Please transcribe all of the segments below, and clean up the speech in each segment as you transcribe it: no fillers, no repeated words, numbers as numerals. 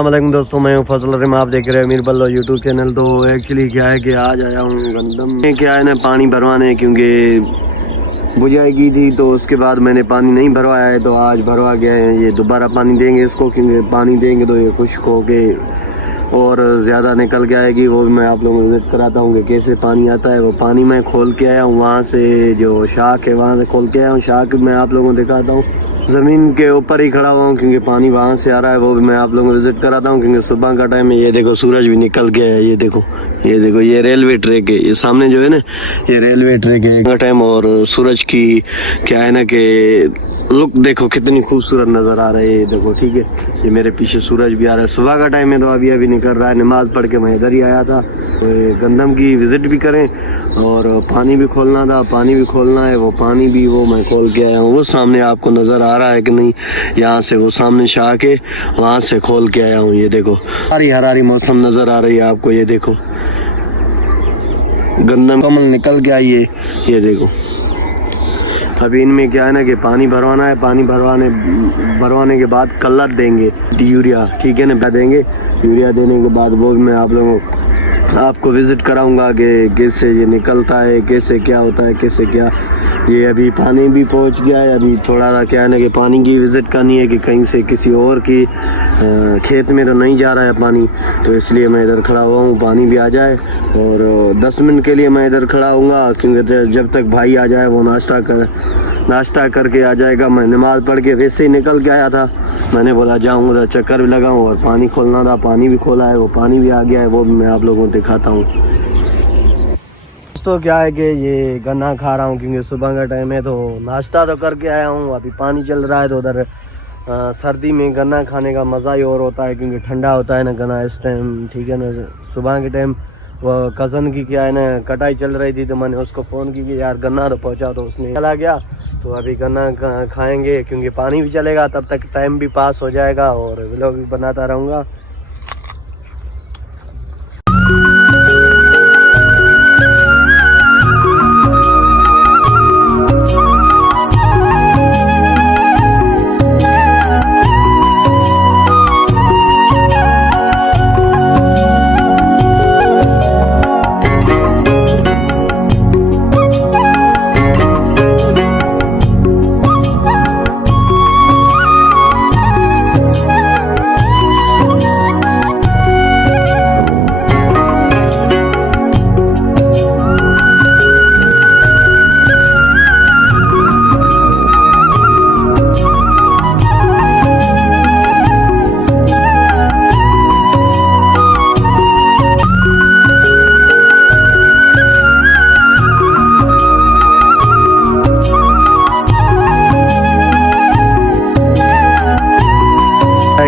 अस्सलामुअलैकुम दोस्तों, मैं हूँ फजल रहीम। आप देख रहे हैं मीर बल्लो यूट्यूब चैनल। तो एक्चुअली क्या है कि आज आया हूँ गंदम में, क्या है ना, पानी भरवाने, क्योंकि बुझाई की थी तो उसके बाद मैंने पानी नहीं भरवाया है, तो आज भरवा गया है। ये दोबारा पानी देंगे इसको, क्योंकि पानी देंगे तो ये खुश्क हो के और ज़्यादा निकल के आएगी। वो भी मैं आप लोगों को विजिट कराता हूँ कि कैसे पानी आता है। वो पानी मैं खोल के आया हूँ वहाँ से, जो शाख है वहाँ से खोल के आया हूँ। शाख मैं आप लोगों को दिखाता हूँ। ज़मीन के ऊपर ही खड़ा हुआ हूँ क्योंकि पानी वहाँ से आ रहा है। वो भी मैं आप लोगों को विजिट कराता हूँ क्योंकि सुबह का टाइम है। ये देखो सूरज भी निकल के है। ये देखो, ये देखो, ये रेलवे ट्रैक है। ये सामने जो है ना, ये रेलवे ट्रैक है टाइम। और सूरज की क्या है ना कि लुक देखो कितनी खूबसूरत नज़र आ रही है। ये देखो, ठीक है, ये मेरे पीछे सूरज भी आ रहा है। सुबह का टाइम है तो अभी अभी निकल रहा है। नमाज़ पढ़ के मैं इधर ही आया था। तो गंदम की विज़िट भी करें और पानी भी खोलना था, पानी भी खोलना है। वो पानी भी वो मैं खोल के आया हूँ। वो सामने आपको नज़र आ रहा है कि नहीं, यहाँ से वो सामने शाख है, वहाँ से खोल के आया हूँ। ये देखो, हरी हरारी मौसम नज़र आ रही है आपको। ये देखो, गंदम कमल निकल के आई है। ये देखो, अभी इनमें क्या है ना कि पानी भरवाना है। पानी भरवाने के बाद कलर देंगे, यूरिया, ठीक है ना, देंगे। यूरिया देने के बाद वो भी मैं आपको विज़िट कराऊंगा कि कैसे ये निकलता है, कैसे क्या होता है, कैसे क्या। ये अभी पानी भी पहुंच गया है। अभी थोड़ा सा क्या है ना कि पानी की विज़िट करनी है कि कहीं से किसी और की खेत में तो नहीं जा रहा है पानी, तो इसलिए मैं इधर खड़ा हुआ हूँ। पानी भी आ जाए और 10 मिनट के लिए मैं इधर खड़ा हूँगा, क्योंकि जब तक भाई आ जाए, वो नाश्ता करके आ जाएगा। मैं नमाज़ पढ़ के वैसे ही निकल के आया था। मैंने बोला जाऊँ उधर चक्कर भी लगाऊँ, और पानी खोलना था, पानी भी खोला है। वो पानी भी आ गया है, वो भी मैं आप लोगों को दिखाता हूँ। तो क्या है कि ये गन्ना खा रहा हूँ क्योंकि सुबह का टाइम है। तो नाश्ता तो करके आया हूँ, अभी पानी चल रहा है। तो उधर सर्दी में गन्ना खाने का मज़ा ही और होता है क्योंकि ठंडा होता है ना गन्ना इस टाइम, ठीक है ना। सुबह के टाइम वो कज़न की क्या है ना कटाई चल रही थी, तो मैंने उसको फ़ोन की कि यार गन्ना तो पहुँचा, तो उसने चला गया। तो अभी गन्ना खाएंगे क्योंकि पानी भी चलेगा, तब तक टाइम भी पास हो जाएगा और व्लॉग भी बनाता रहूँगा।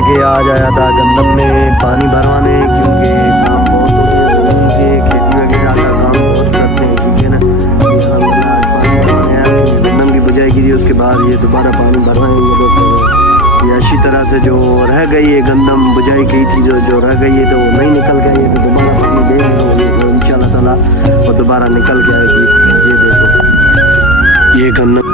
कि आज आया था गंदम में पानी भरवाने, क्योंकि काम बहुत हो गया उनके, खेती वगैरह का काम बहुत करते हैं, ठीक है ना। पानी भरवाने आया क्योंकि गंदम की बुझाई की थी, उसके बाद ये दोबारा पानी भरवाएंगे। तो ये अच्छी तरह से जो रह गई है गंदम बुझाई की थी, जो रह गई है, तो वो नहीं निकल गई है, तो दोबारा पानी देंगे इंशाल्लाह ताला, और दोबारा निकल के आएगी। ये देखो, ये गंदम